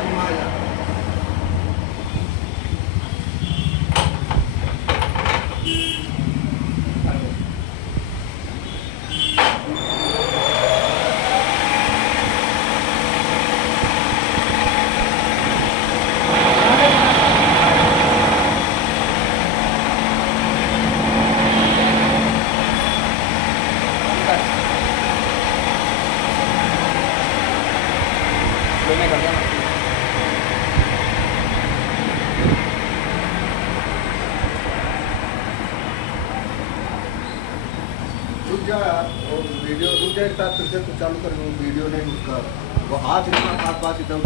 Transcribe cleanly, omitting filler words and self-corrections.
घुमाया रुक जा यार, वो वीडियो रुक जा एक साथ, फिर से तू चालू कर, वो वीडियो नहीं उसका वो हाथ इतना हाथ बात इधर